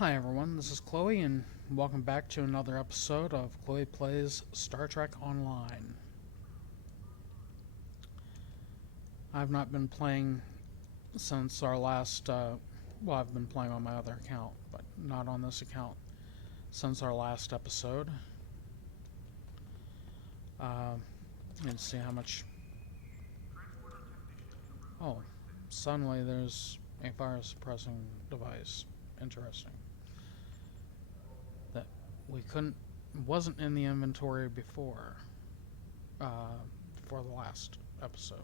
Hi everyone, this is Chloe and welcome back to another episode of Chloe Plays Star Trek Online. I've not been playing since our last, I've been playing on my other account, but not on this account since our last episode. Let's see how much... Oh, suddenly there's a fire suppressing device. Interesting. That we wasn't in the inventory before the last episode.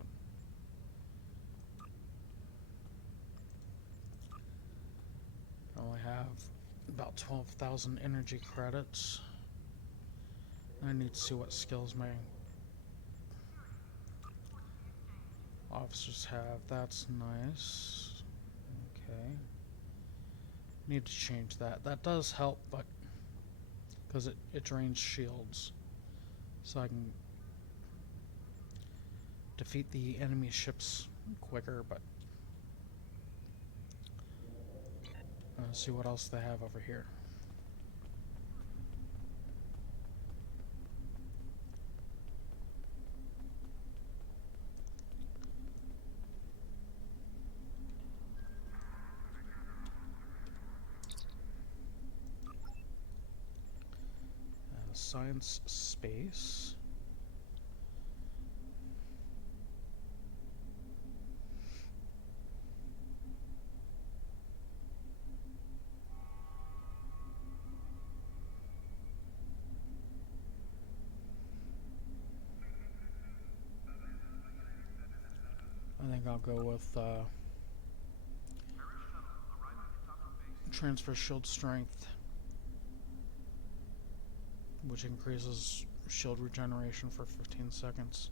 I only have about 12,000 energy credits. I need to see what skills my officers have. That's nice. Okay. Need to change that. That does help, but because it drains shields, so I can defeat the enemy ships quicker. But let's see what else they have over here. Science space. I think I'll go with transfer shield strength, which increases shield regeneration for 15 seconds.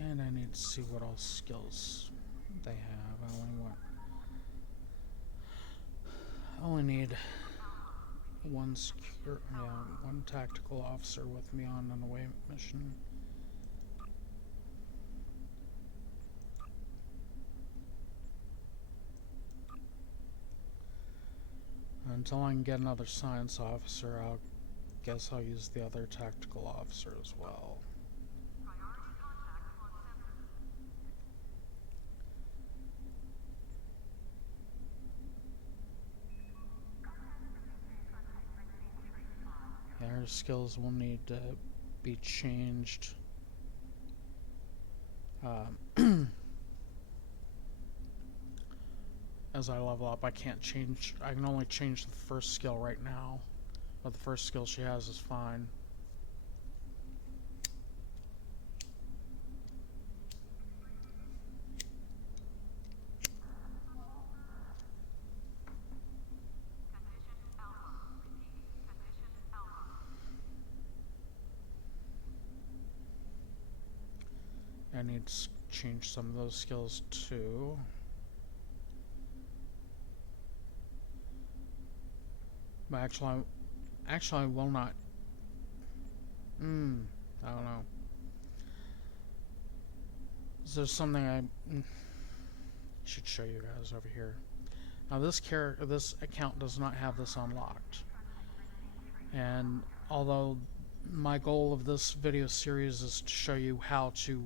And I need to see what all skills they have. I only need one tactical officer with me on an away mission. Until I can get another science officer, guess I'll use the other tactical officer as well. Yeah, her skills will need to be changed. As I level up, I can only change the first skill right now. But the first skill she has is fine. I need to change some of those skills too. But actually I will not. I don't know. There's something I should show you guys over here. Now this account does not have this unlocked. And although my goal of this video series is to show you how to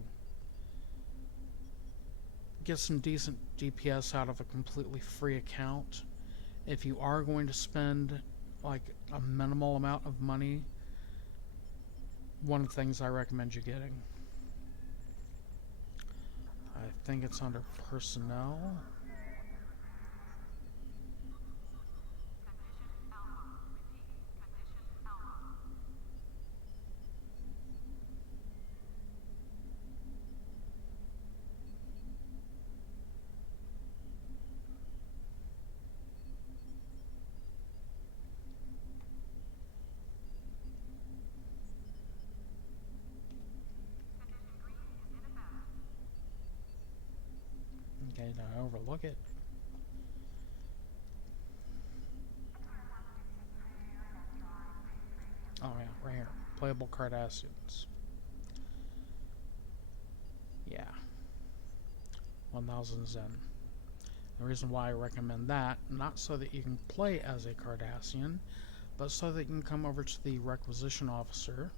get some decent DPS out of a completely free account, if you are going to spend like a minimal amount of money, one of the things I recommend you getting, I think it's under personnel. overlook it. Oh yeah, right here. Playable Cardassians. Yeah. 1000 Zen. The reason why I recommend that, not so that you can play as a Cardassian, but so that you can come over to the Requisition Officer.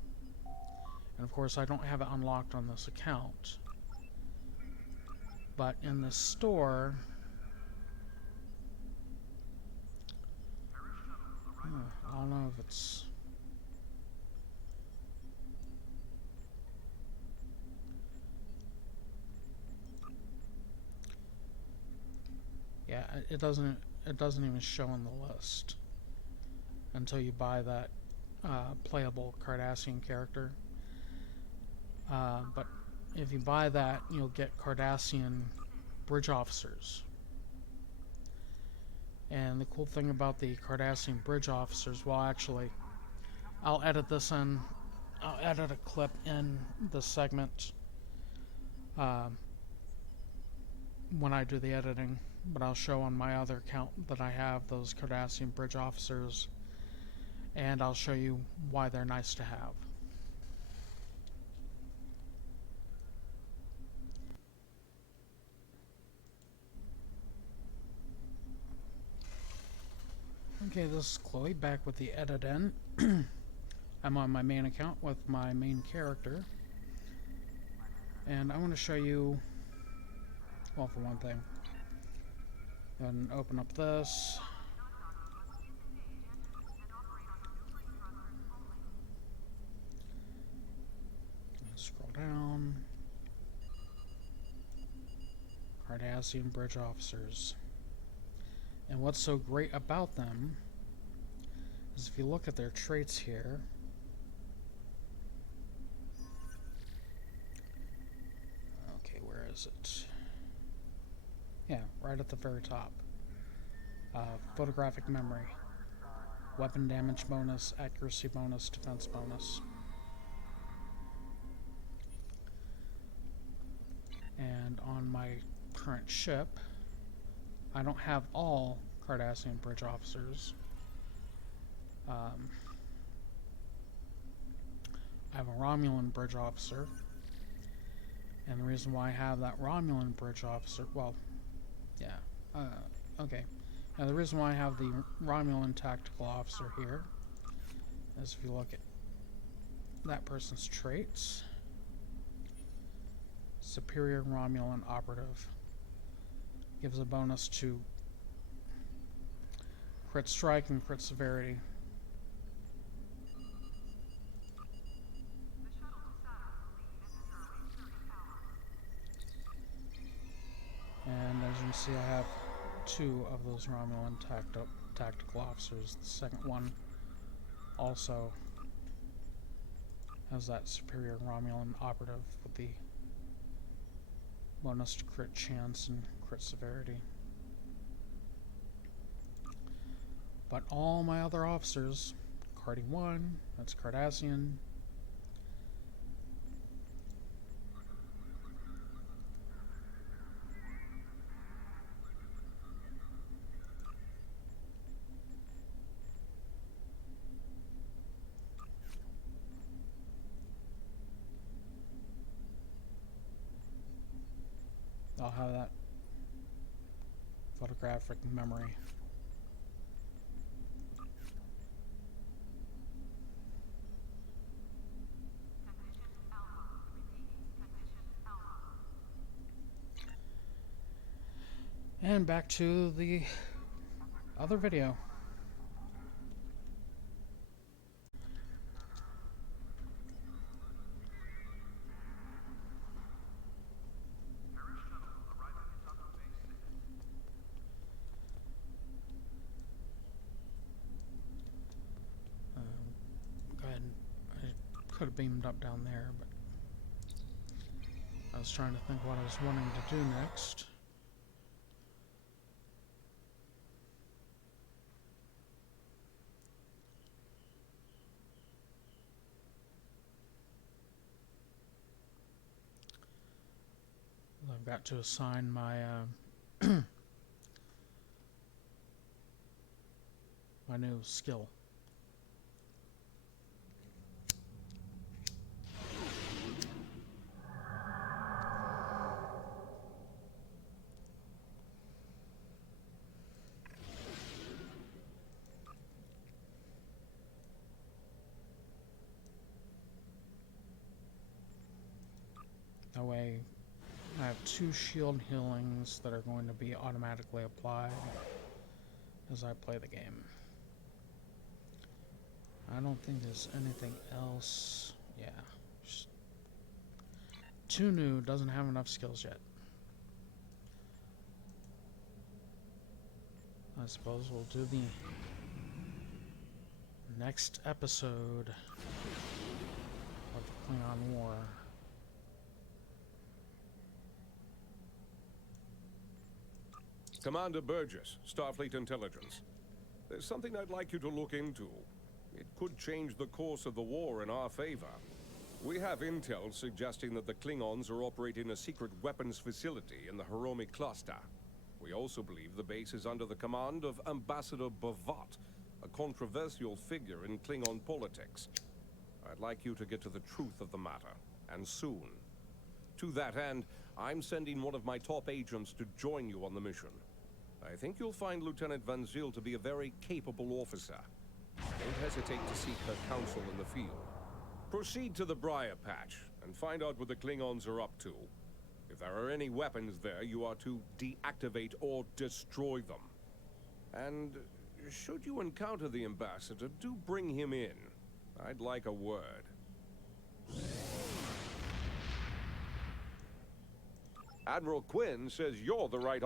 And of course I don't have it unlocked on this account. But in the store, I don't know if it's... Yeah, it doesn't even show in the list until you buy that playable Cardassian character. But if you buy that, you'll get Cardassian Bridge Officers. And the cool thing about the Cardassian Bridge Officers, well, actually, I'll edit this in. I'll edit a clip in the segment when I do the editing. But I'll show on my other account that I have those Cardassian Bridge Officers, and I'll show you why they're nice to have. Okay, this is Chloe back with the edit in. I'm on my main account with my main character, and I want to show you, well, for one thing, and open up this. Scroll down. Cardassian Bridge Officers. And what's so great about them is if you look at their traits here, okay, where is it? Yeah, right at the very top. Photographic memory, weapon damage bonus, accuracy bonus, defense bonus. And on my current ship, I don't have all Cardassian Bridge Officers. I have a Romulan Bridge Officer, and the reason why I have that Romulan Bridge Officer, well, yeah, okay. Now the reason why I have the Romulan Tactical Officer here is if you look at that person's traits, Superior Romulan Operative, gives a bonus to crit strike and crit severity. And as you can see, I have 2 of those Romulan tactical officers. The second one also has that Superior Romulan Operative with the bonus to crit chance and crit severity. But all my other officers, Cardi 1, that's Cardassian. I'll have that photographic memory. And back to the other video. Go ahead. I could have beamed up down there, but I was trying to think what I was wanting to do next. I've got to assign my My new skill. That way, I have 2 shield healings that are going to be automatically applied as I play the game. I don't think there's anything else. Yeah. Just 2 new, doesn't have enough skills yet. I suppose we'll do the next episode of Klingon War. Commander Burgess, Starfleet Intelligence. There's something I'd like you to look into. It could change the course of the war in our favor. We have intel suggesting that the Klingons are operating a secret weapons facility in the Hiromi cluster. We also believe the base is under the command of Ambassador Bavat, a controversial figure in Klingon politics. I'd like you to get to the truth of the matter, and soon. To that end, I'm sending one of my top agents to join you on the mission. I think you'll find Lieutenant Van Zyl to be a very capable officer. Don't hesitate to seek her counsel in the field. Proceed to the Briar Patch and find out what the Klingons are up to. If there are any weapons there, you are to deactivate or destroy them. And should you encounter the ambassador, do bring him in. I'd like a word. Admiral Quinn says you're the right...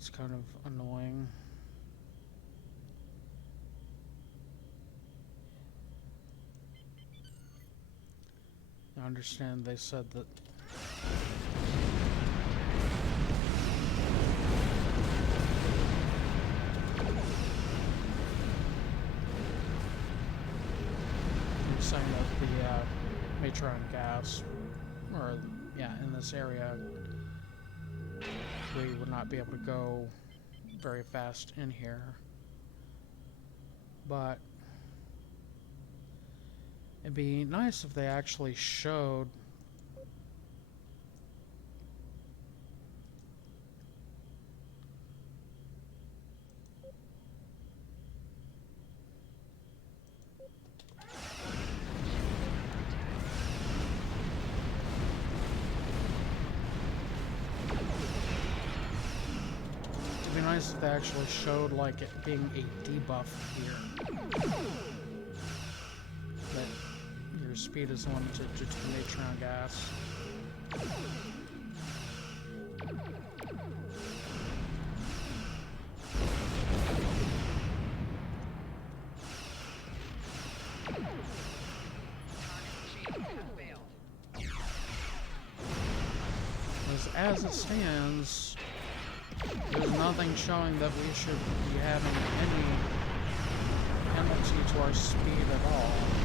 That's kind of annoying. I understand they said that saying that the matron gas, or yeah, in this area, we would not be able to go very fast in here. But it'd be nice if they actually showed if they actually showed like it being a debuff here. That your speed is limited due to the matron gas. As it stands, there's nothing showing that we should be having any penalty to our speed at all.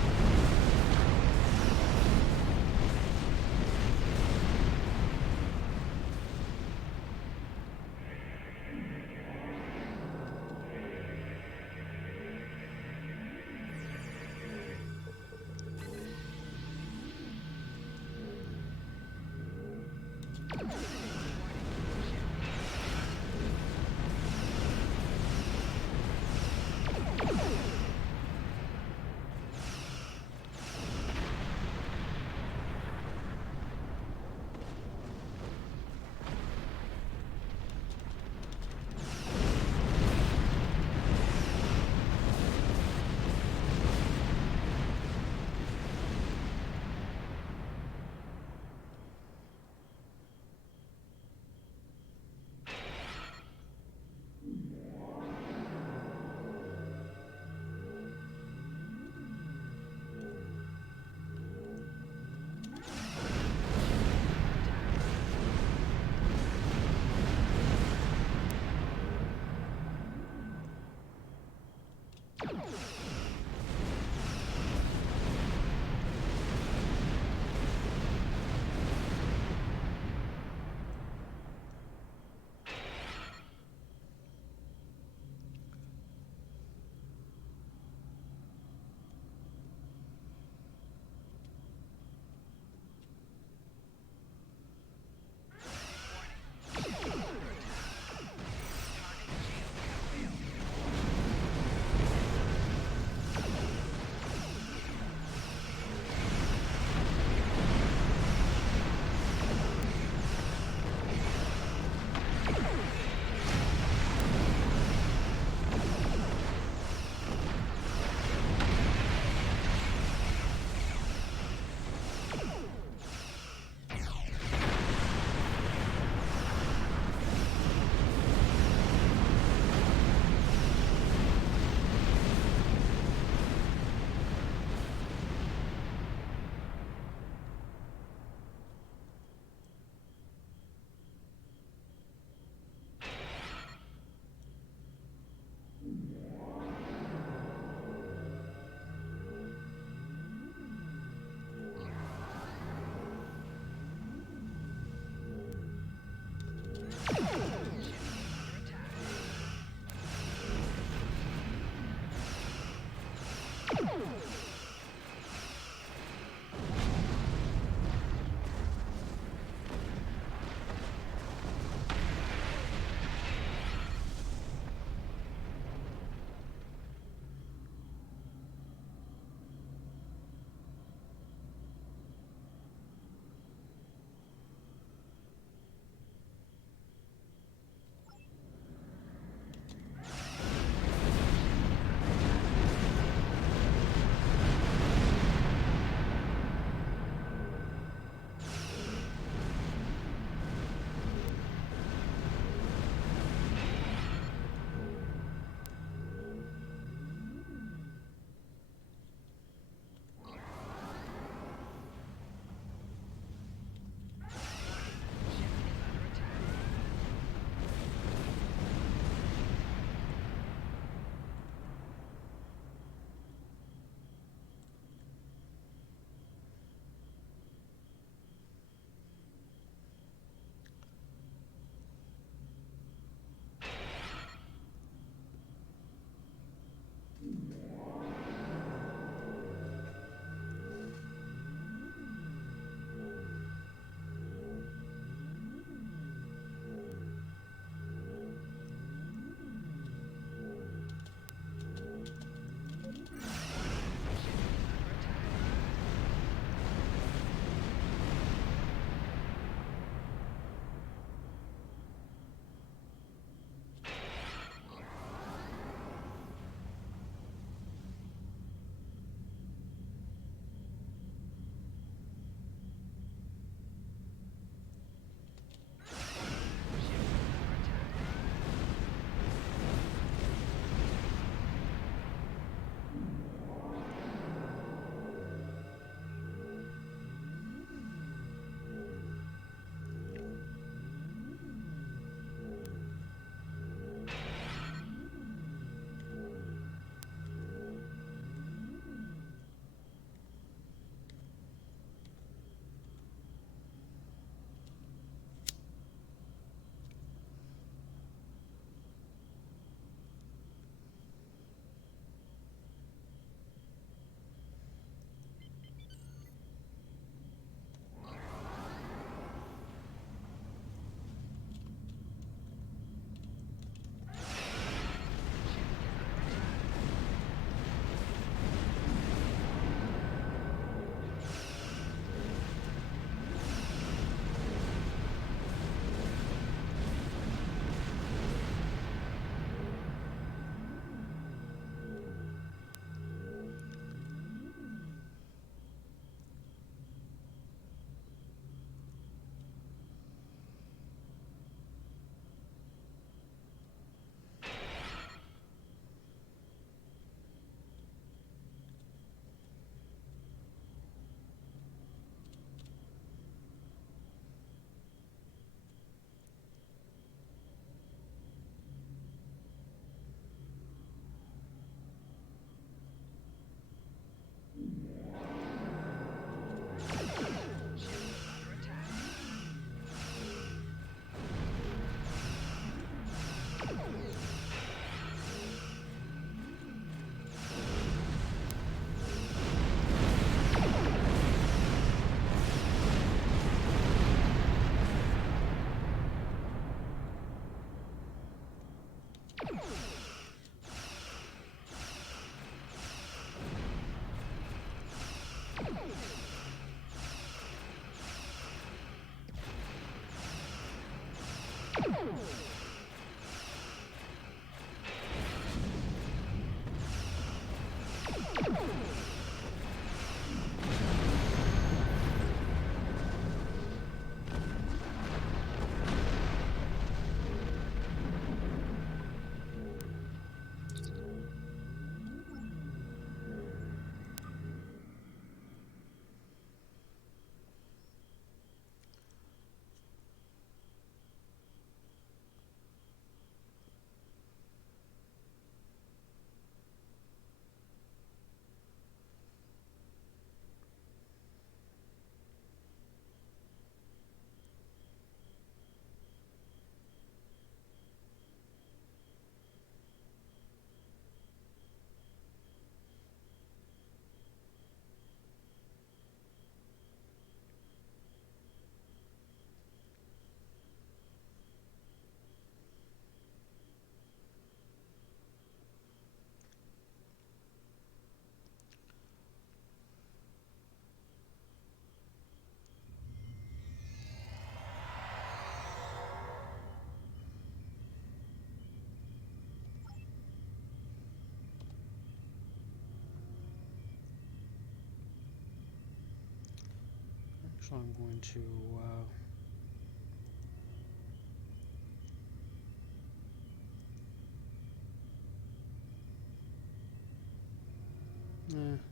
So I'm going to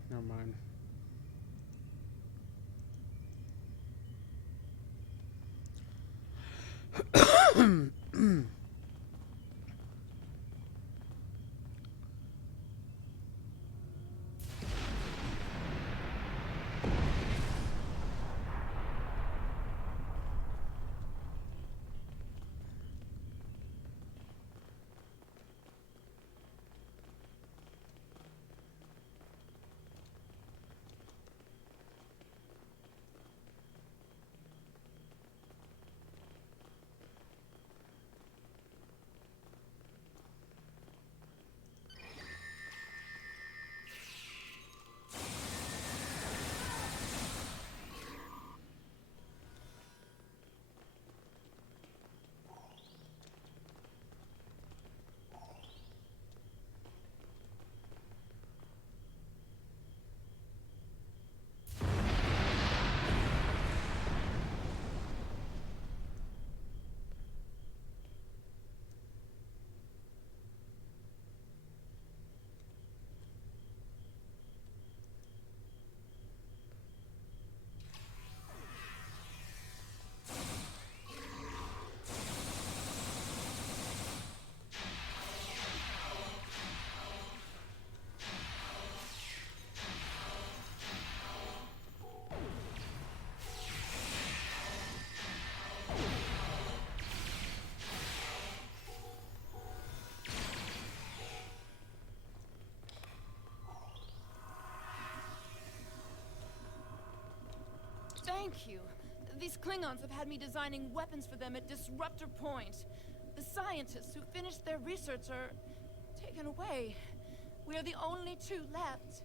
never mind. Thank you. These Klingons have had me designing weapons for them at Disruptor Point. The scientists who finished their research are taken away. We are the only two left.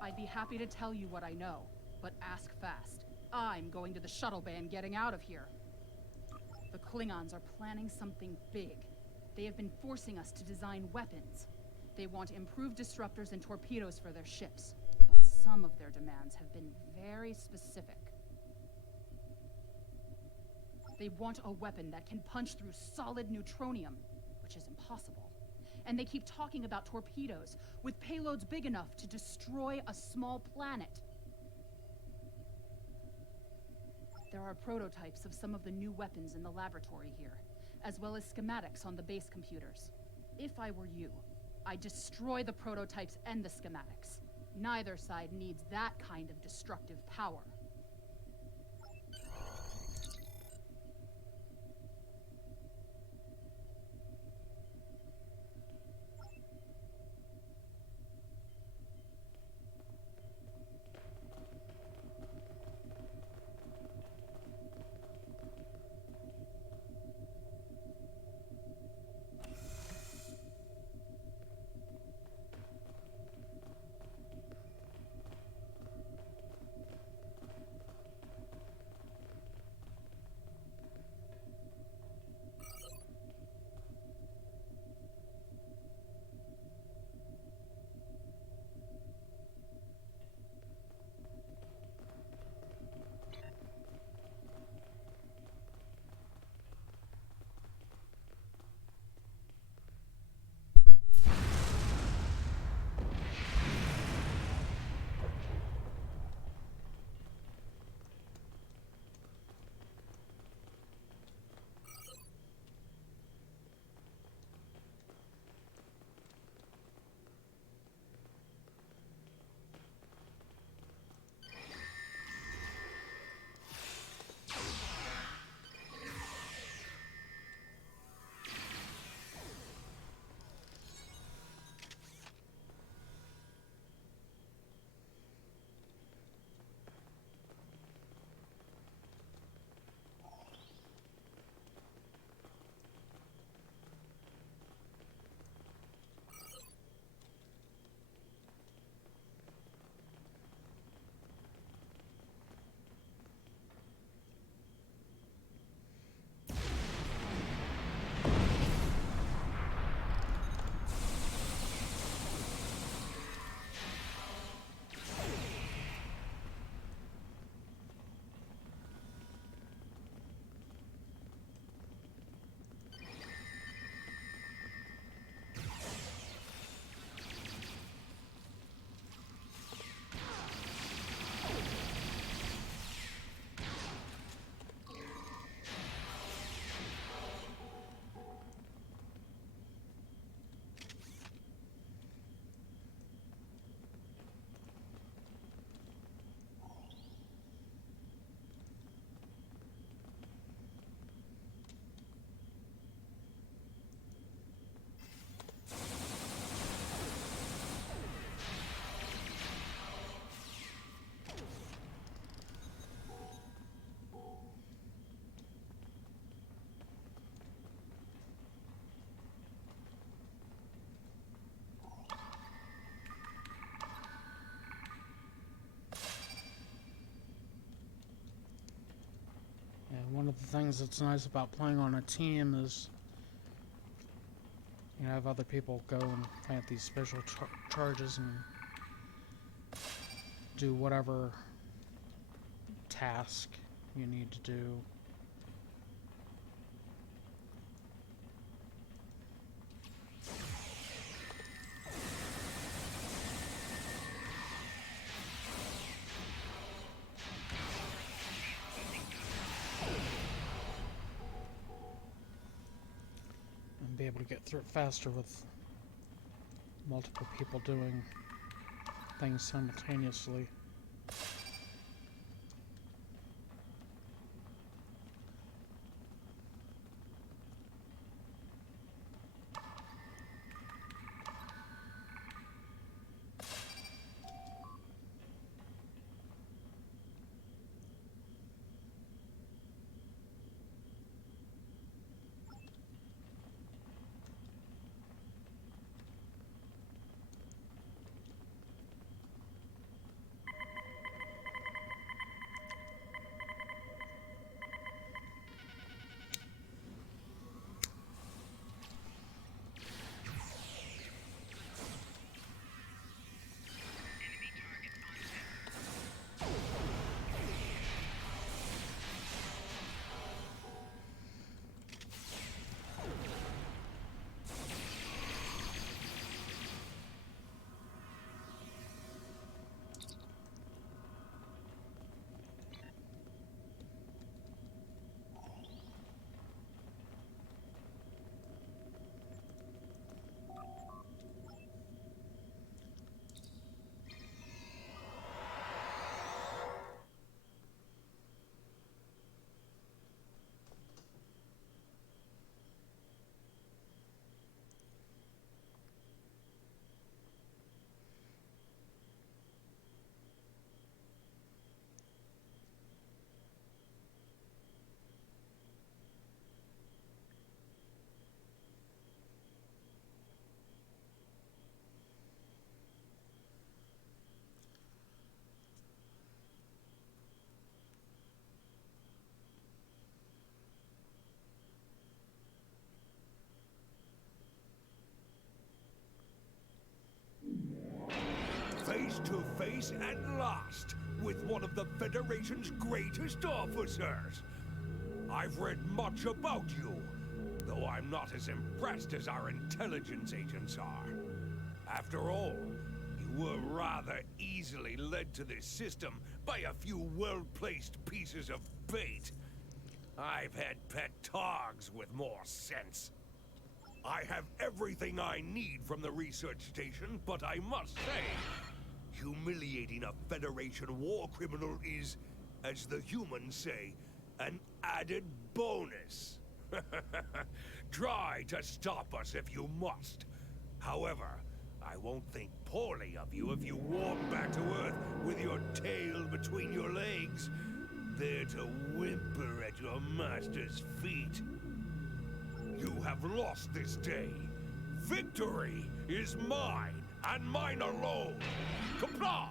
I'd be happy to tell you what I know, but ask fast. I'm going to the shuttle bay and getting out of here. The Klingons are planning something big. They have been forcing us to design weapons. They want improved disruptors and torpedoes for their ships, but some of their demands have been very specific. They want a weapon that can punch through solid neutronium, which is impossible. And they keep talking about torpedoes, with payloads big enough to destroy a small planet. There are prototypes of some of the new weapons in the laboratory here, as well as schematics on the base computers. If I were you, I'd destroy the prototypes and the schematics. Neither side needs that kind of destructive power. of the things that's nice about playing on a team is you have other people go and plant these special charges and do whatever task you need to do. And be able to get through it faster with multiple people doing things simultaneously. Face to face at last with one of the Federation's greatest officers. I've read much about you, though I'm not as impressed as our intelligence agents are. After all, you were rather easily led to this system by a few well-placed pieces of bait. I've had pet dogs with more sense. I have everything I need from the research station, but I must say, humiliating a Federation war criminal is, as the humans say, an added bonus. Try to stop us if you must. However, I won't think poorly of you if you walk back to Earth with your tail between your legs, there to whimper at your master's feet. You have lost this day. Victory is mine, and mine alone. Comply!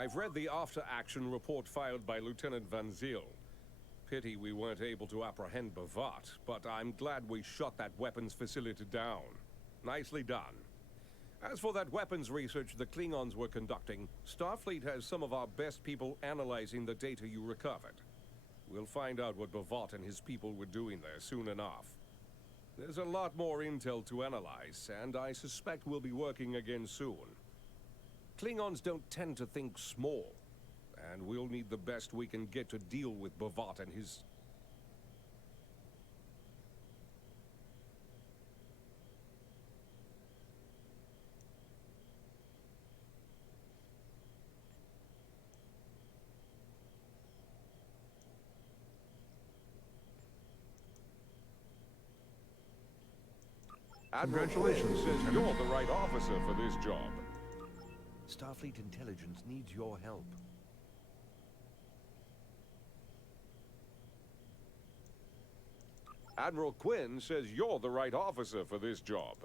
I've read the after-action report filed by Lieutenant Van Zyl. Pity we weren't able to apprehend Bavat, but I'm glad we shot that weapons facility down. Nicely done. As for that weapons research the Klingons were conducting, Starfleet has some of our best people analyzing the data you recovered. We'll find out what Bavat and his people were doing there soon enough. There's a lot more intel to analyze, and I suspect we'll be working again soon. Klingons don't tend to think small, and we'll need the best we can get to deal with Bavat and his... Congratulations, says Lieutenant. you're the right officer for this job. Starfleet intelligence needs your help. Admiral Quinn says you're the right officer for this job.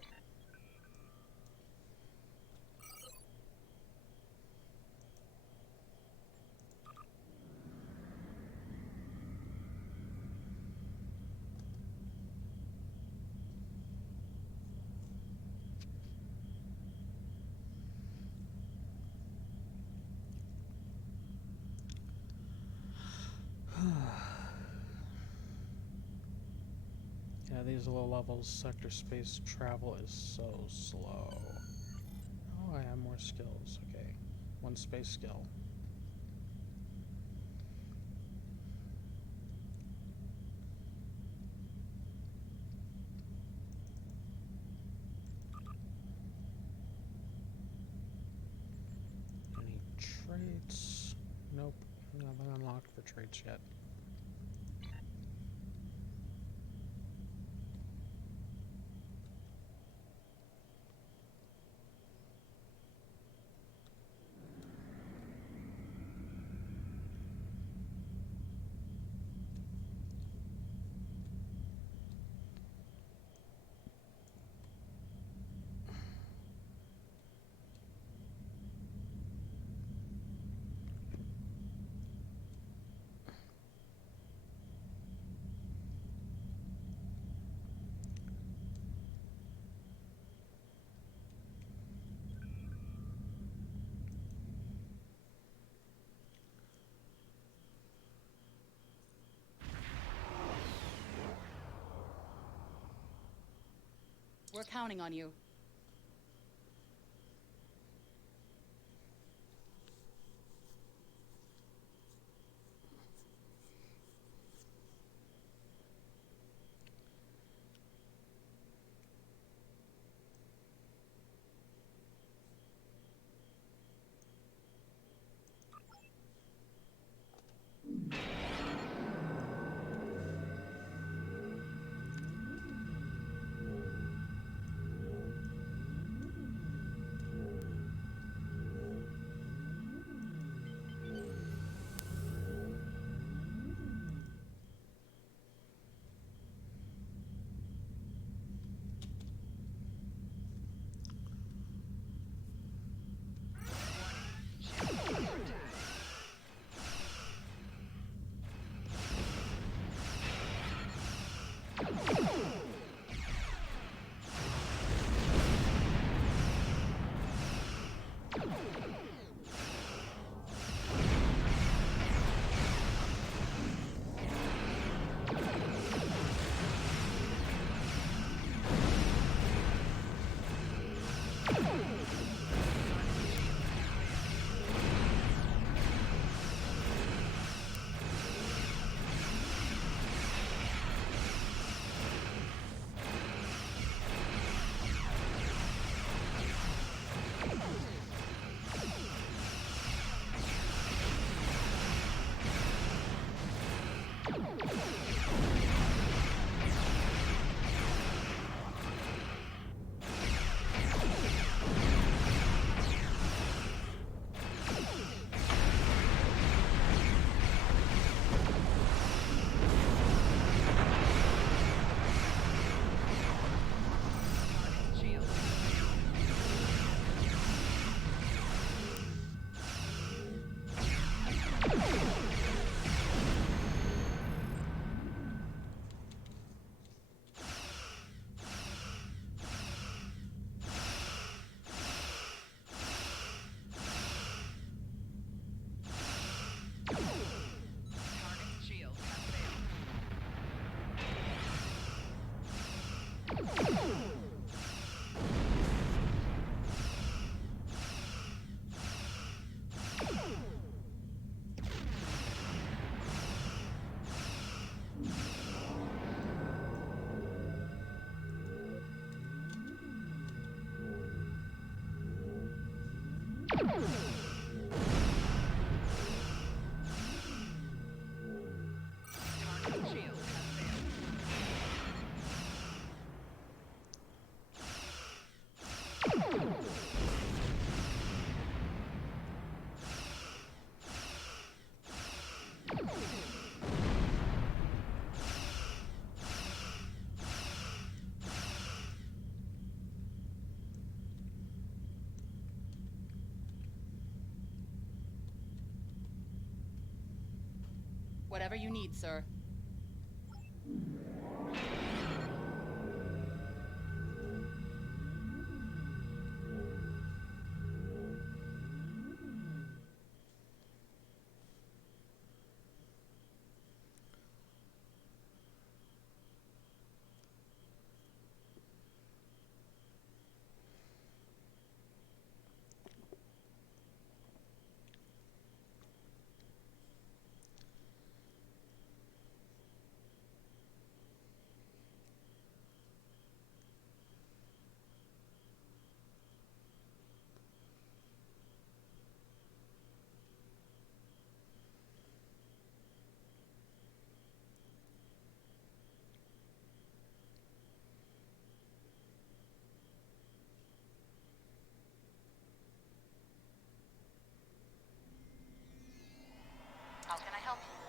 Yeah, these low levels sector space travel is so slow. Oh, I have more skills. Okay. One space skill. Any traits? Nope. Nothing unlocked for traits yet. We're counting on you. Whatever you need, sir. How can I help you?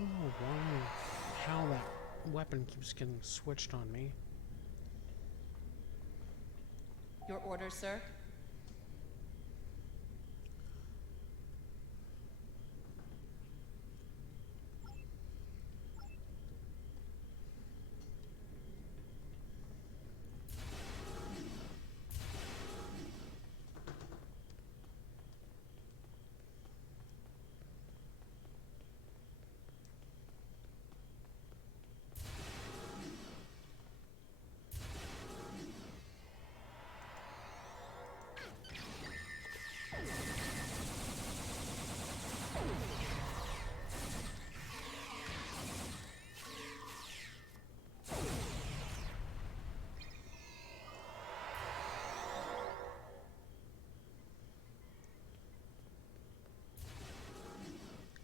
Oh, why? How that weapon keeps getting switched on me. Your orders, sir?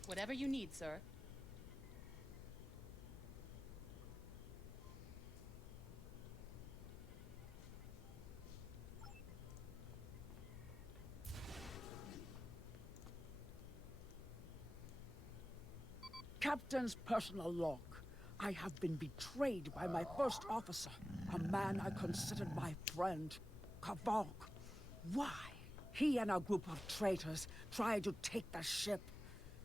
Whatever you need, sir. Captain's personal log. I have been betrayed by my first officer, a man I considered my friend, Kavok. Why? He and a group of traitors tried to take the ship.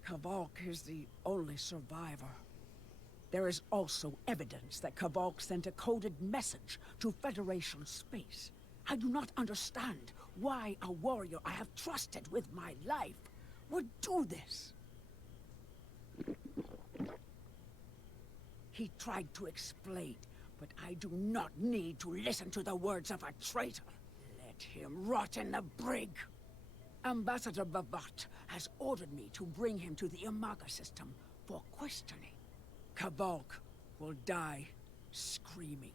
Kavok is the only survivor. There is also evidence that Kavok sent a coded message to Federation space. I do not understand why a warrior I have trusted with my life would do this. He tried to explain, but I do not need to listen to the words of a traitor. Let him rot in the brig. Ambassador Bavat has ordered me to bring him to the Imaga system for questioning. Kavok will die screaming.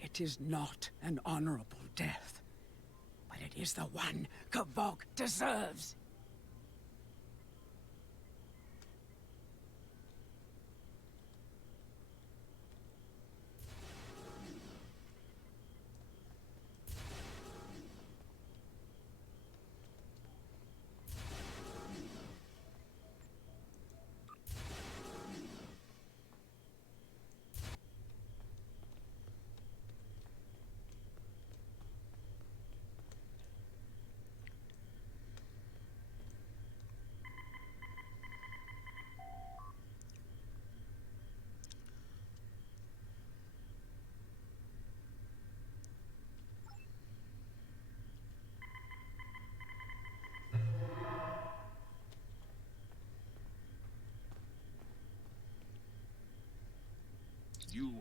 It is not an honorable death, but it is the one Kavok deserves.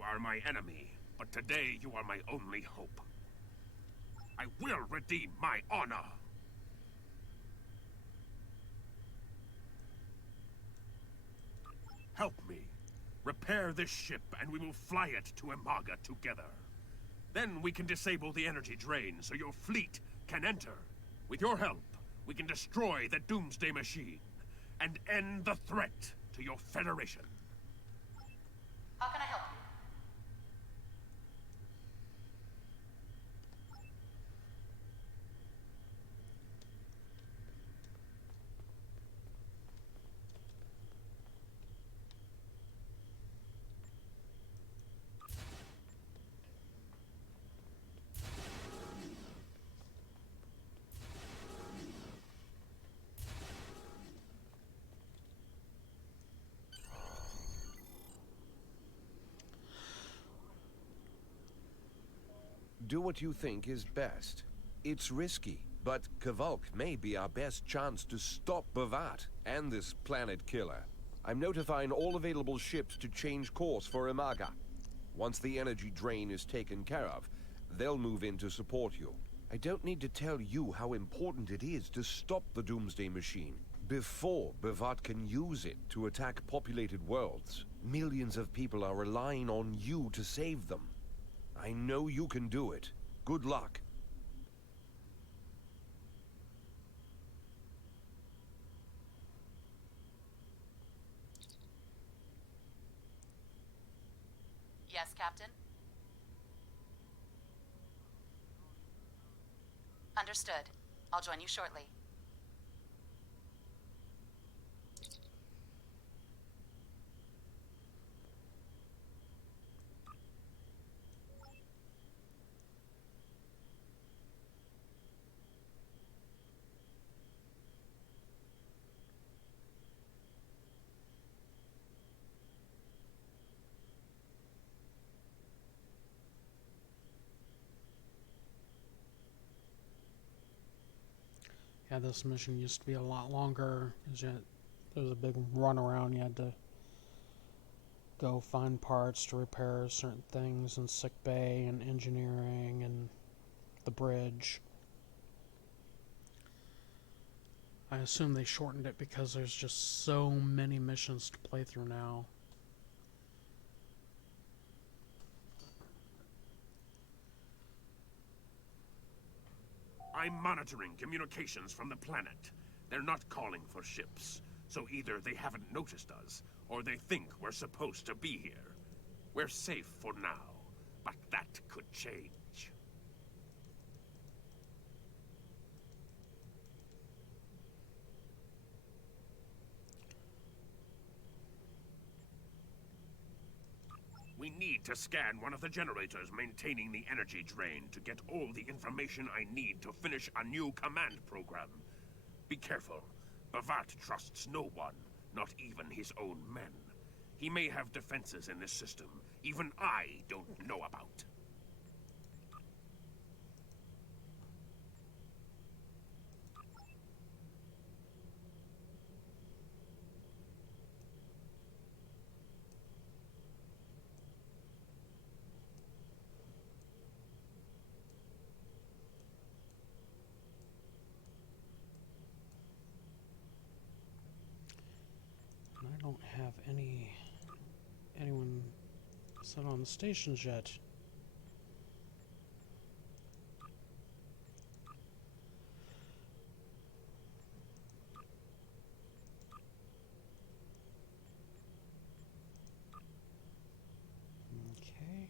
are my enemy, but today you are my only hope. I will redeem my honor. Help me. Repair this ship and we will fly it to Imaga together. Then we can disable the energy drain so your fleet can enter. With your help, we can destroy the Doomsday Machine and end the threat to your Federation. How can I help you? Do what you think is best. It's risky, but Kvalk may be our best chance to stop Bavat and this planet killer. I'm notifying all available ships to change course for Imaga. Once the energy drain is taken care of, they'll move in to support you. I don't need to tell you how important it is to stop the Doomsday Machine before Bavat can use it to attack populated worlds. Millions of people are relying on you to save them. I know you can do it. Good luck. Yes, Captain? Understood. I'll join you shortly. Yeah, this mission used to be a lot longer. There was a big runaround. You had to go find parts to repair certain things in sick bay and engineering and the bridge. I assume they shortened it because there's just so many missions to play through now. I'm monitoring communications from the planet. They're not calling for ships, so either they haven't noticed us, or they think we're supposed to be here. We're safe for now, but that could change. We need to scan one of the generators maintaining the energy drain to get all the information I need to finish a new command program. Be careful. Bavat trusts no one, not even his own men. He may have defenses in this system even I don't know about. And I don't have anyone set on the stations yet. Okay.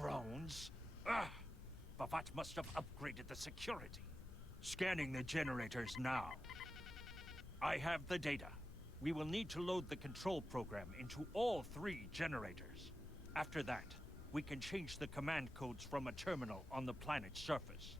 drones? Ugh! Bavat must have upgraded the security. Scanning the generators now. I have the data. We will need to load the control program into all 3 generators. After that, we can change the command codes from a terminal on the planet's surface.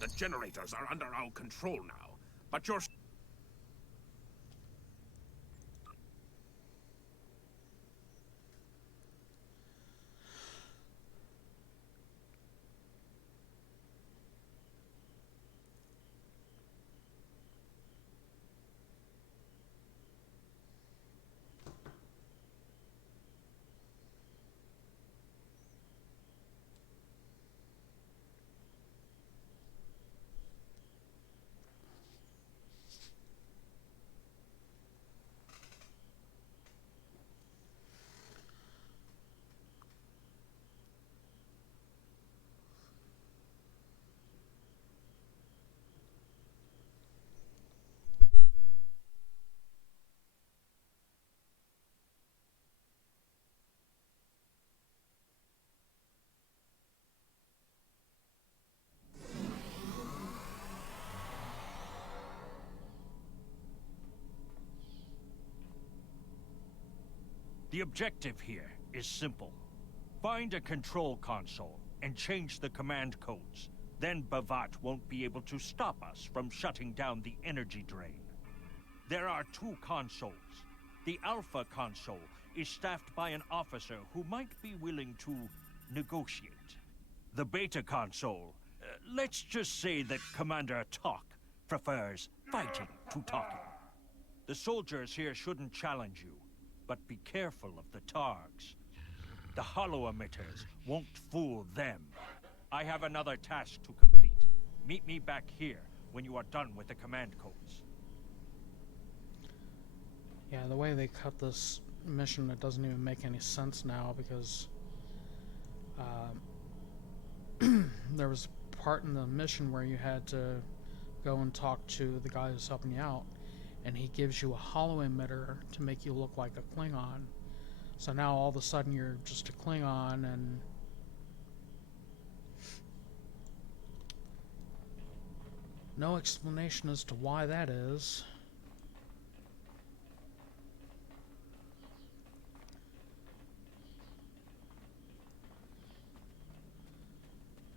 The generators are under our control now, but your... The objective here is simple. Find a control console and change the command codes. Then Bavat won't be able to stop us from shutting down the energy drain. There are 2 consoles. The Alpha console is staffed by an officer who might be willing to negotiate. The Beta console, let's just say that Commander Talk prefers fighting to talking. The soldiers here shouldn't challenge you, but be careful of the Targs. The holo emitters won't fool them. I have another task to complete. Meet me back here when you are done with the command codes. Yeah, the way they cut this mission, it doesn't even make any sense now because there was a part in the mission where you had to go and talk to the guy who's helping you out, and he gives you a hollow emitter to make you look like a Klingon. So now all of a sudden you're just a Klingon, and no explanation as to why that is.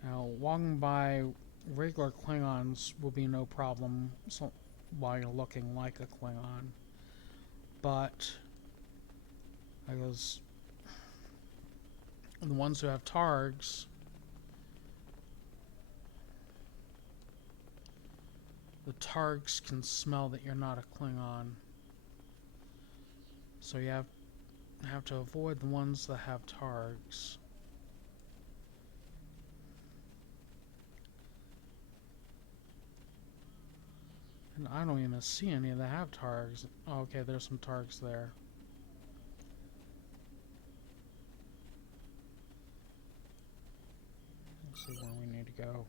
Now, walking by regular Klingons will be no problem while you're looking like a Klingon. But I guess the ones who have Targs, the Targs can smell that you're not a Klingon. So you have to avoid the ones that have Targs. And I don't even see any that have Targs. Oh, okay, there's some Targs there. Let's see where we need to go.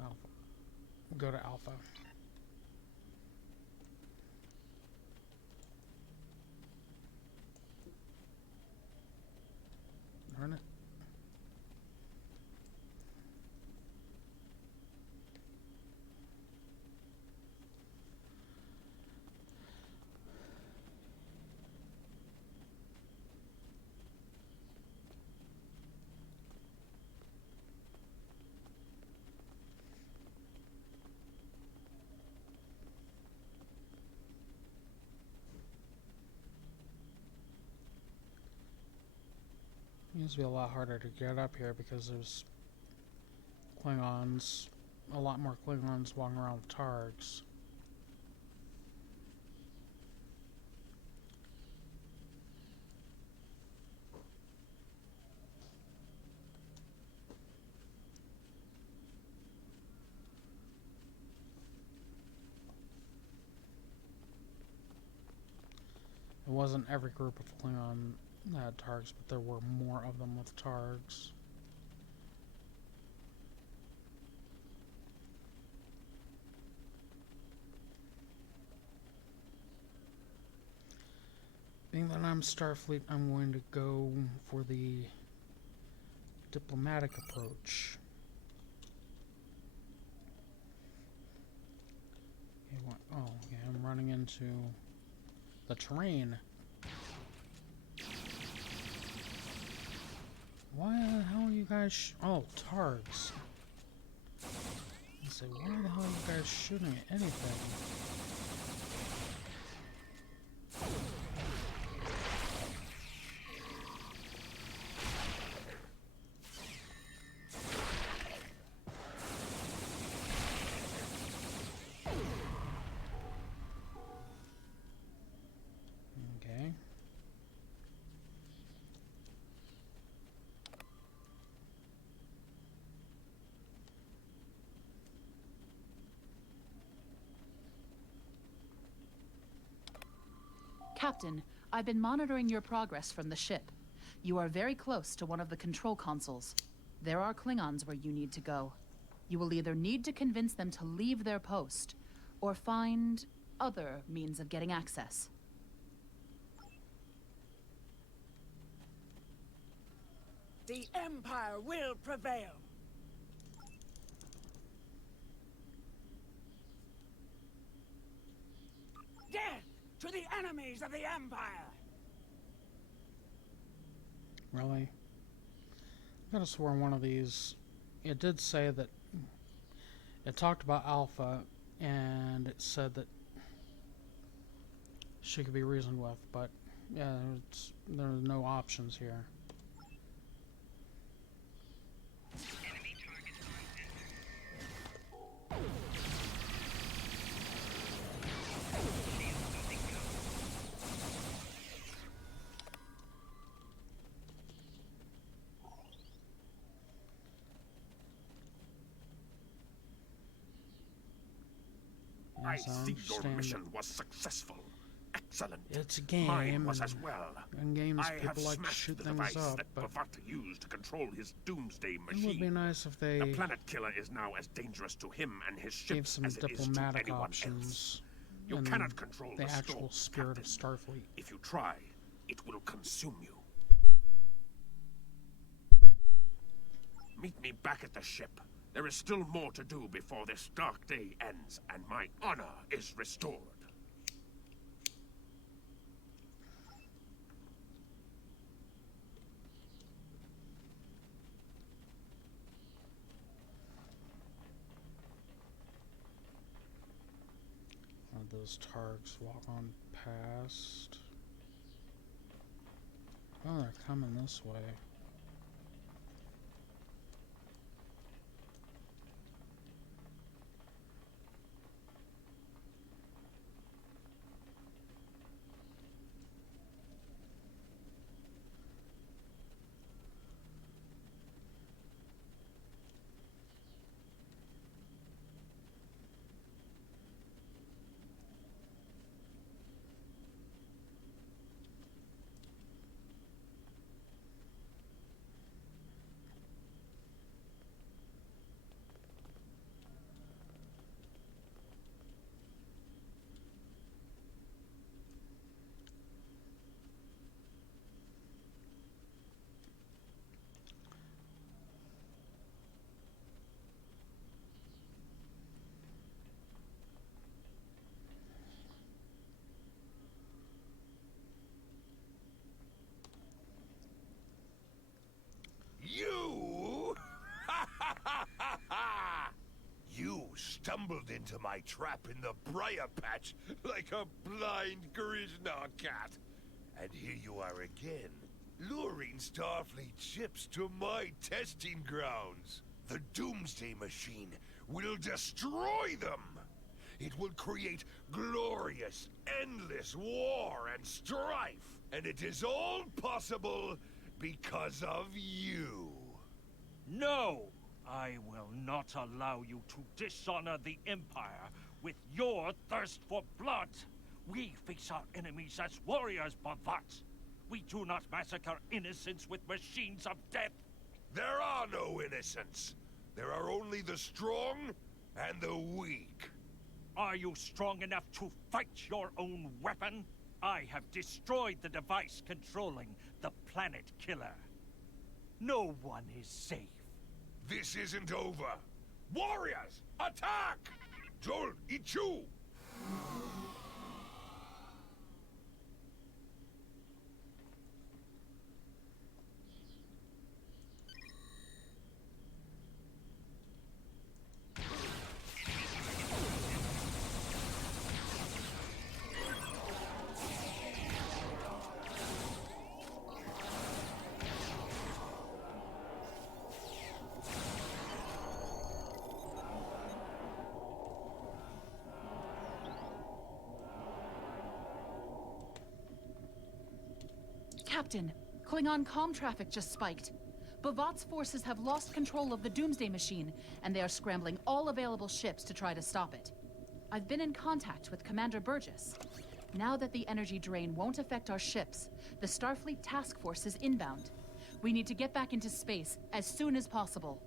Alpha. We'll go to Alpha. Darn it. It used to be a lot harder to get up here because there's Klingons, a lot more Klingons walking around with Targs. It wasn't every group of Klingon that had Targs, but there were more of them with Targs. Being that I'm Starfleet, I'm going to go for the diplomatic approach. Okay, oh, okay, I'm running into the terrain. Why the hell are you guys oh, Targs. I say, why the hell are you guys shooting at anything? Okay. Captain, I've been monitoring your progress from the ship. You are very close to one of the control consoles. There are Klingons where you need to go. You will either need to convince them to leave their post, or find other means of getting access. The Empire will prevail. Death to the enemies of the Empire! Really? I could have sworn one of these, it did say that it talked about Alpha, and it said that she could be reasoned with, but yeah, there are no options here. I Yes, see your understand mission was successful. Excellent. It's a game, Mine was and as well. in games I have people like to smashed shoot the things device up, that but Bavata used to control his doomsday it would be machine. nice if The they planet killer is now as dangerous to him and his gave ships some as it is to diplomatic anyone else. options You in cannot control the the actual storm, spirit of Captain. Starfleet. If you try, it will consume you. Meet me back at the ship. There is still more to do before this dark day ends and my honor is restored. Those targs walk on past. Oh, they're coming this way. You? You stumbled into my trap in the briar patch like a blind Grishna cat. And here you are again, luring Starfleet ships to my testing grounds. The Doomsday Machine will destroy them. It will create glorious, endless war and strife. And it is all possible because of you. No! I will not allow you to dishonor the Empire with your thirst for blood. We face our enemies as warriors, Bavat. We do not massacre innocents with machines of death. There are no innocents. There are only the strong and the weak. Are you strong enough to fight your own weapon? I have destroyed the device controlling the planet killer. No one is safe. This isn't over. Warriors, attack! Joel, Ichu! Captain, Klingon comm traffic just spiked. Bavat's forces have lost control of the Doomsday Machine, and they are scrambling all available ships to try to stop it. I've been in contact with Commander Burgess. Now that the energy drain won't affect our ships, the Starfleet task force is inbound. We need to get back into space as soon as possible.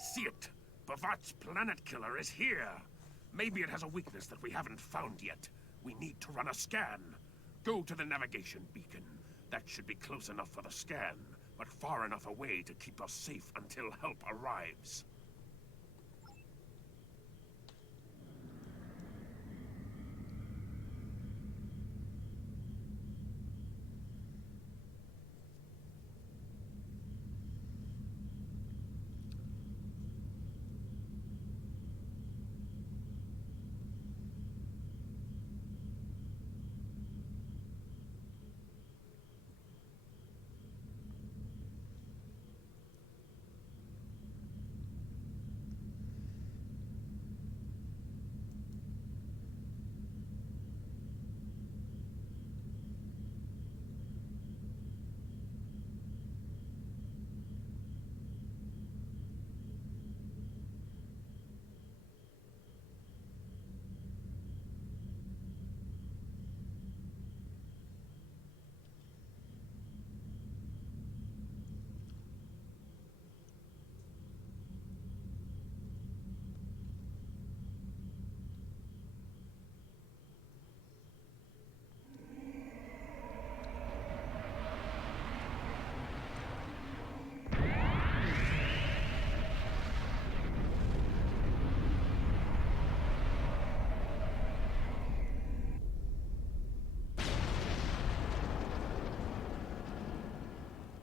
see it. Bavat's planet killer is here. Maybe it has a weakness that we haven't found yet. We need to run a scan. Go to the navigation beacon. That should be close enough for the scan, but far enough away to keep us safe until help arrives.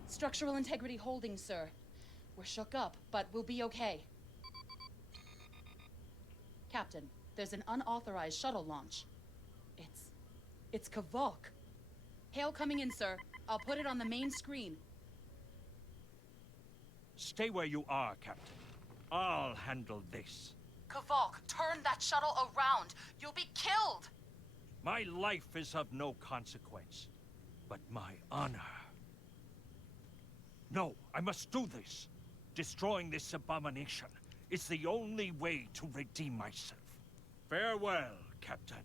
Structural integrity holding, sir. We're shook up, but we'll be okay. Captain, there's an unauthorized shuttle launch. It's Kavok. Hail coming in, sir. I'll put it on the main screen. Stay where you are, Captain. I'll handle this. Kavok, turn that shuttle around. You'll be killed! My life is of no consequence, but my honor. No, I must do this. Destroying this abomination is the only way to redeem myself. Farewell, Captain.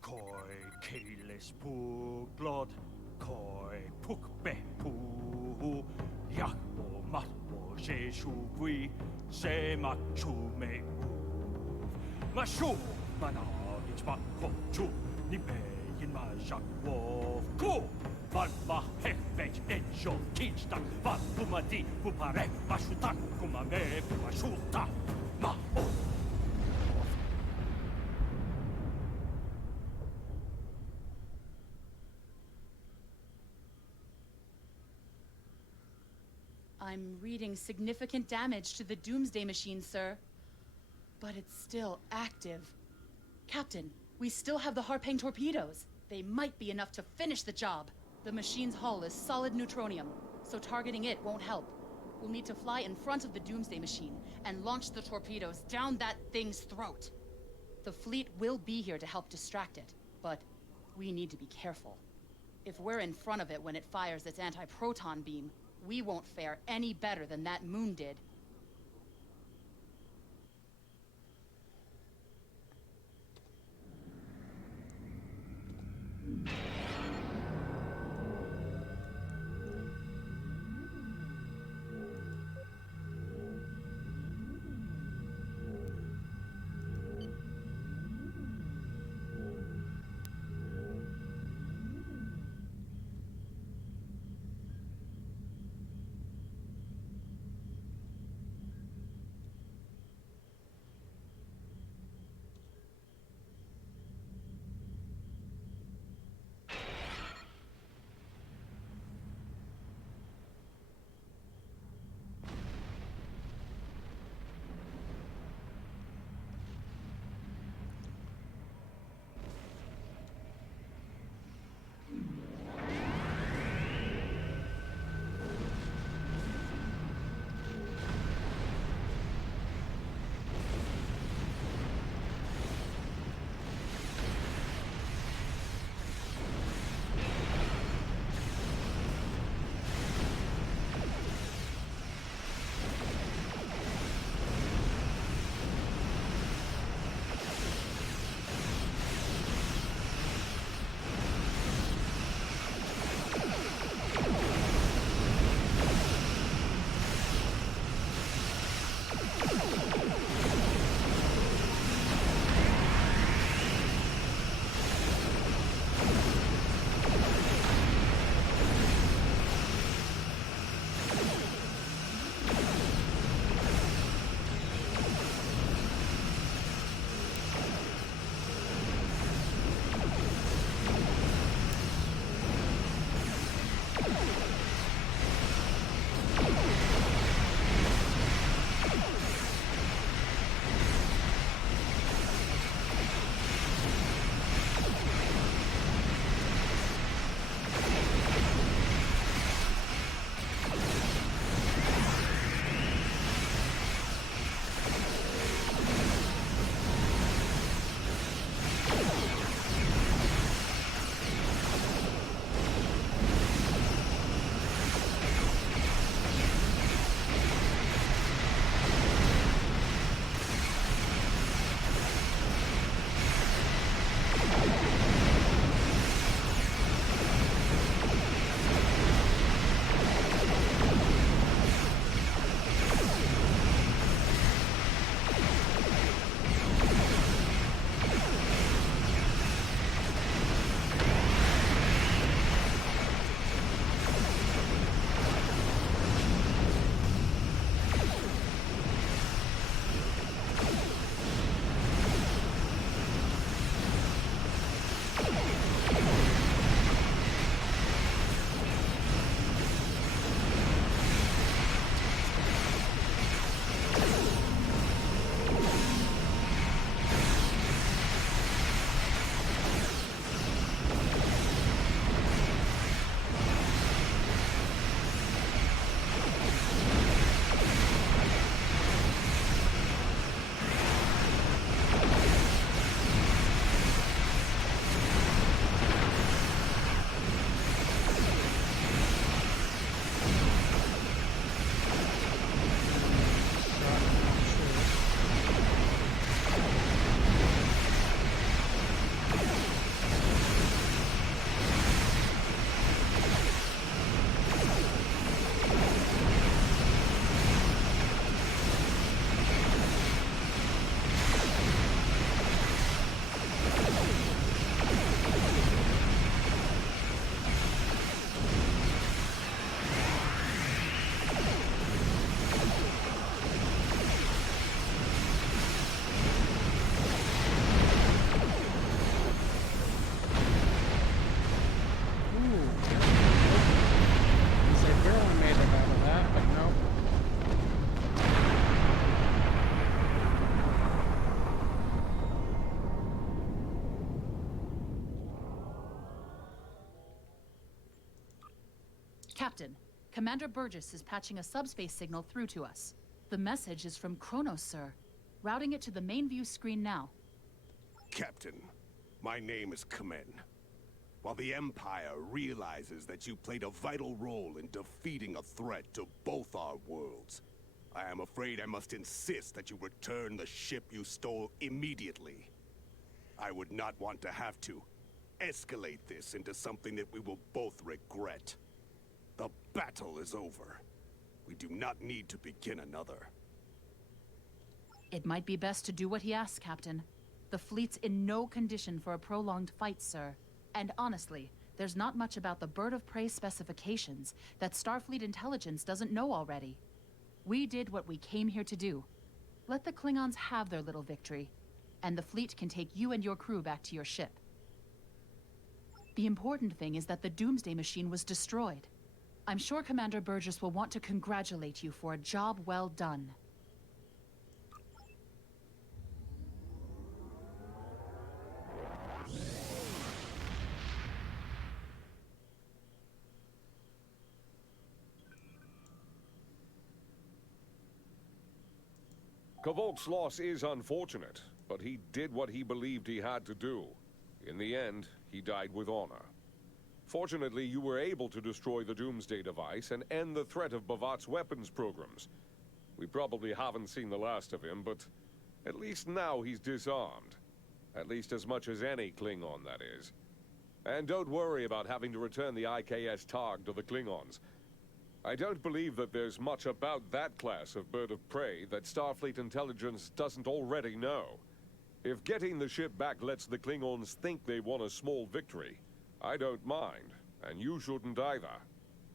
Koi keles pu blood, koi puk be pu, yakbo matbo jeshu gui, se machu me u. Mashu managich makho chu, ni be yin ma jak wo ku. Van ma hekvej enjo kinsta, van pumadi pupare mashutak kumame pumashuta ma o. I'm reading significant damage to the Doomsday Machine, sir. But it's still active. Captain, we still have the Harpang torpedoes. They might be enough to finish the job. The machine's hull is solid neutronium, so targeting it won't help. We'll need to fly in front of the Doomsday Machine and launch the torpedoes down that thing's throat. The fleet will be here to help distract it, but we need to be careful. If we're in front of it when it fires its anti-proton beam, we won't fare any better than that moon did. Captain, Commander Burgess is patching a subspace signal through to us. The message is from Kronos, sir. Routing it to the main view screen now. Captain, my name is Kamen. While the Empire realizes that you played a vital role in defeating a threat to both our worlds, I am afraid I must insist that you return the ship you stole immediately. I would not want to have to escalate this into something that we will both regret. The battle is over. We do not need to begin another. It might be best to do what he asks, Captain. The fleet's in no condition for a prolonged fight, sir. And honestly, there's not much about the Bird of Prey specifications that Starfleet intelligence doesn't know already. We did what we came here to do. Let the Klingons have their little victory, and the fleet can take you and your crew back to your ship. The important thing is that the Doomsday Machine was destroyed. I'm sure Commander Burgess will want to congratulate you for a job well done. Kavok's loss is unfortunate, but he did what he believed he had to do. In the end, he died with honor. Fortunately, you were able to destroy the Doomsday device and end the threat of Bavat's weapons programs. We probably haven't seen the last of him, but at least now he's disarmed. At least as much as any Klingon, that is. And don't worry about having to return the IKS Targ to the Klingons. I don't believe that there's much about that class of bird of prey that Starfleet intelligence doesn't already know. If getting the ship back lets the Klingons think they won a small victory, I don't mind, and you shouldn't either.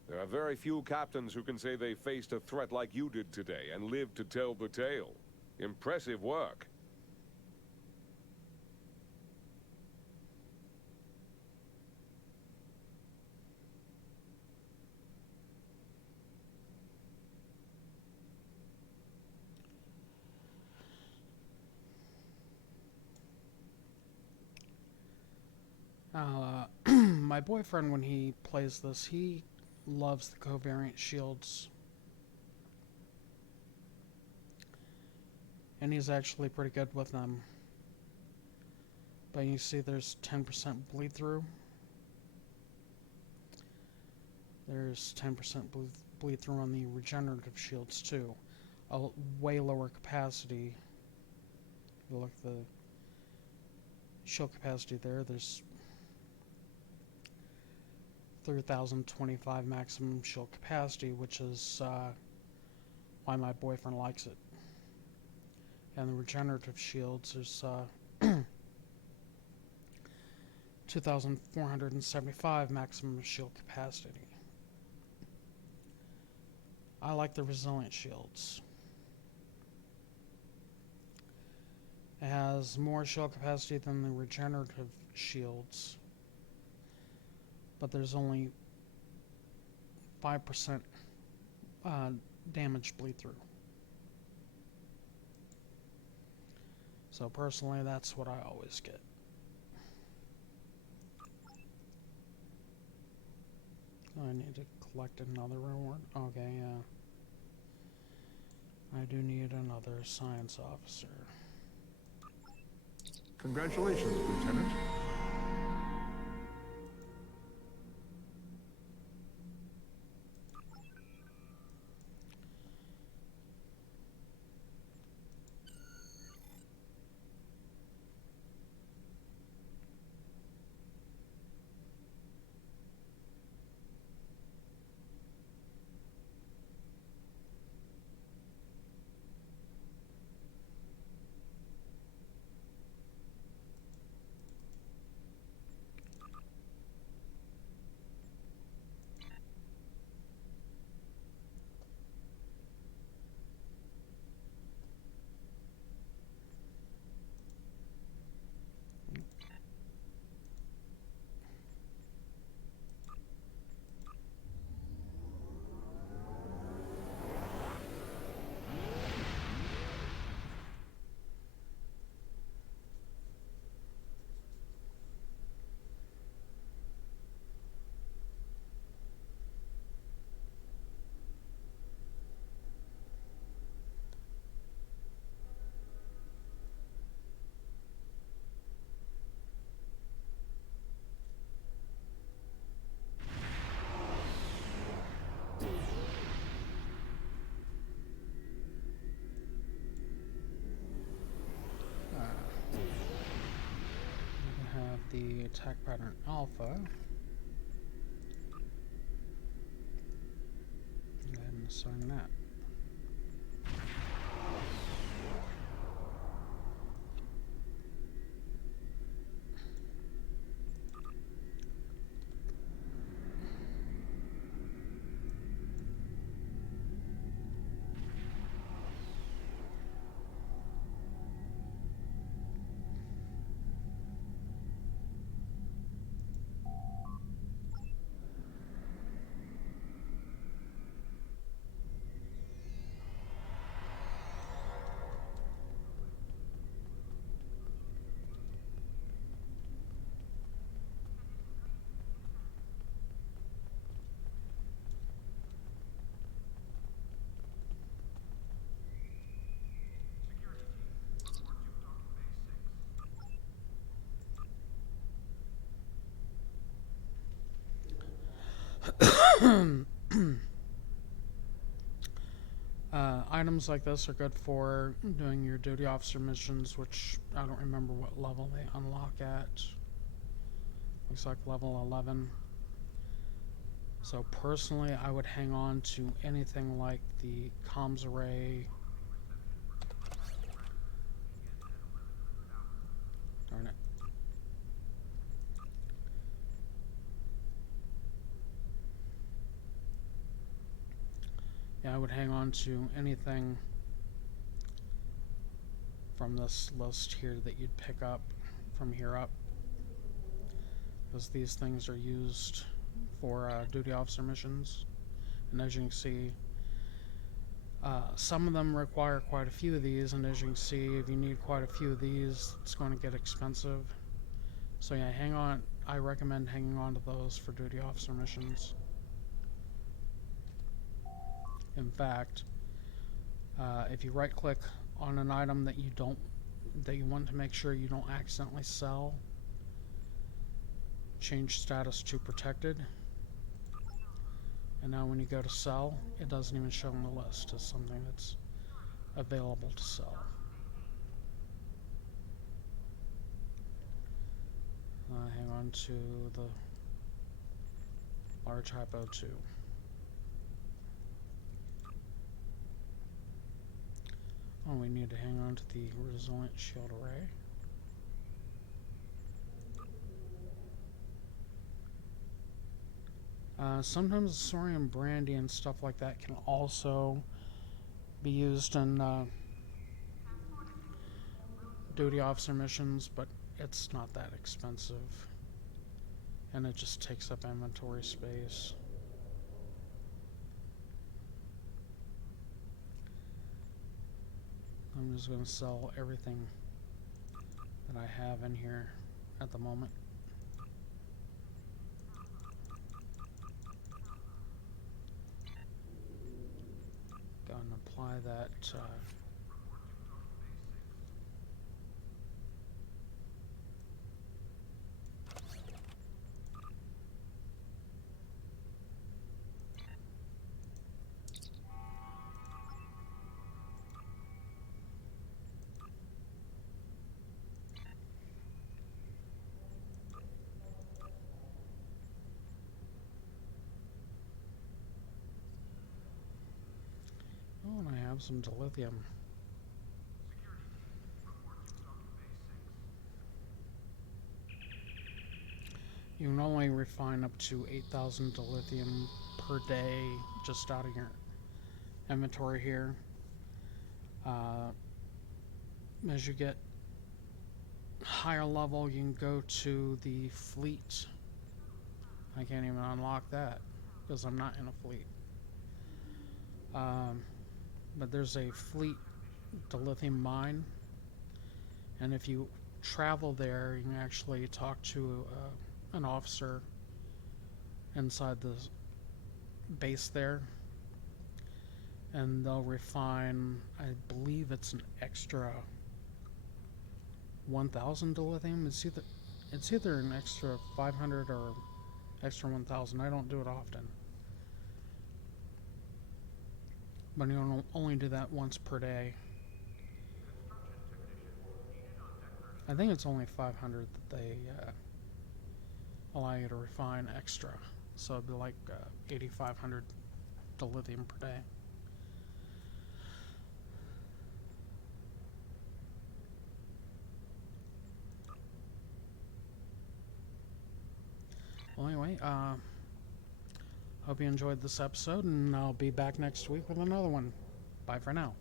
There are very few captains who can say they faced a threat like you did today and lived to tell the tale. Impressive work. My boyfriend, when he plays this, he loves the covariant shields. And he's actually pretty good with them. But you see there's 10% bleed through. There's 10% bleed through on the regenerative shields too. A way lower capacity. If you look at the shield capacity there, there's 3,025 maximum shield capacity, which is why my boyfriend likes it. And the regenerative shields is 2,475 maximum shield capacity. I like the resilient shields. It has more shield capacity than the regenerative shields, but there's only 5% damage bleed through. So personally, that's what I always get. I need to collect another reward. Okay, yeah. I do need another science officer. Congratulations, Lieutenant. the attack pattern alpha. Go ahead and assign that. Items like this are good for doing your duty officer missions, which I don't remember what level they unlock at. Looks like level 11. So personally, I would hang on to anything like the comms array. Darn it. Yeah, I would hang on to anything from this list here that you'd pick up from here up, because these things are used for duty officer missions. And as you can see, some of them require quite a few of these, and as you can see, if you need quite a few of these, it's going to get expensive. So yeah, hang on. I recommend hanging on to those for duty officer missions. In fact, if you right click on an item that you want to make sure you don't accidentally sell, change status to protected, and now when you go to sell, it doesn't even show on the list as something that's available to sell. Hang on to the large hypo 2. Oh, we need to hang on to the resilient shield array. Sometimes Saurian brandy and stuff like that can also be used in duty officer missions, but it's not that expensive, and it just takes up inventory space. I'm just going to sell everything that I have in here at the moment. Go and apply that oh, and I have some dilithium. You can only refine up to 8,000 dilithium per day just out of your inventory here. As you get higher level, you can go to the fleet. I can't even unlock that because I'm not in a fleet. But there's a fleet dilithium mine, and if you travel there, you can actually talk to an officer inside the base there, and they'll refine, I believe it's an extra 1,000 dilithium. It's either an extra 500 or extra 1,000. I don't do it often, but you only do that once per day. I think it's only 500 that they allow you to refine extra. So it'd be like 8,500 dilithium per day. Well, anyway, hope you enjoyed this episode, and I'll be back next week with another one. Bye for now.